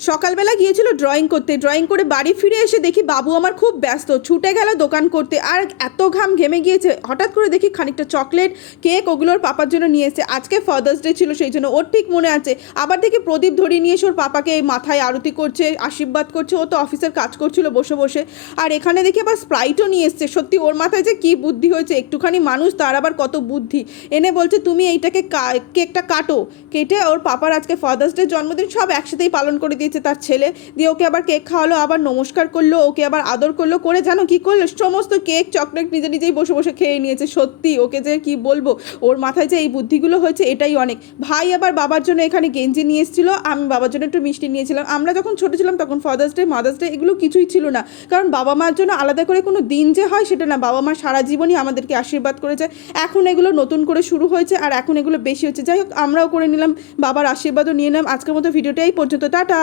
সকালবেলা গিয়েছিল ড্রয়িং করতে, ড্রয়িং করে বাড়ি ফিরে এসে দেখি বাবু আমার খুব ব্যস্ত, ছুটে গেল দোকান করতে। আর এত ঘাম ঘেমে গিয়েছে, হঠাৎ করে দেখি খানিকটা চকলেট কেক ওগুলোর পাপার জন্য নিয়ে এসেছে। আজকে ফাদার্স ডে ছিল, সেই জন্য ওর ঠিক মনে আছে। আবার দেখি প্রদীপ ধরিয়ে নিয়ে এসে ওর পাপাকে মাথায় আরতি করছে, আশীর্বাদ করছে। ও তো অফিসের কাজ করছিল বসে বসে। আর এখানে দেখি আবার স্প্রাইটও নিয়ে এসছে। সত্যি ওর মাথায় যে কী বুদ্ধি হয়েছে, একটুখানি মানুষ তার আবার কত বুদ্ধি। এনে বলছে তুমি এইটাকে কেকটা কাটো। কেটে ওর পাপার আজকে ফাদার্স ডে, জন্মদিন সব একসাথেই পালন করে দিয়েছে তার ছেলে। দিয়ে ওকে আবার কেক খাওয়ালো, আবার নমস্কার করলো, ওকে আবার আদর করলো। করে জানো কি করলো, সমস্ত কেক চকলেট নিজে নিজেই বসে বসে খেয়ে নিয়েছে। সত্যি ওকে যে কি বলবো, ওর মাথায় যে এই বুদ্ধিগুলো হয়েছে এটাই অনেক। ভাই আবার বাবার জন্য এখানে গেঞ্জি নিয়ে এসেছিলো, আমি বাবার জন্য একটু মিষ্টি নিয়েছিলাম। আমরা যখন ছোটো ছিলাম তখন ফাদার্স ডে মাদার্স ডে এগুলো কিছুই ছিল না, কারণ বাবা মার জন্য আলাদা করে কোনো দিন যে হয় সেটা না, বাবা মা সারা জীবনই আমাদেরকে আশীর্বাদ করে যায়। এখন এগুলো নতুন করে শুরু হয়েছে আর এখন এগুলো বেশি হচ্ছে। যাই হোক, আমরাও করে নিলাম, বাবার আশীর্বাদও নিয়ে নিলাম। আজকের মতো ভিডিওটা এই পর্যন্ত, টাটা।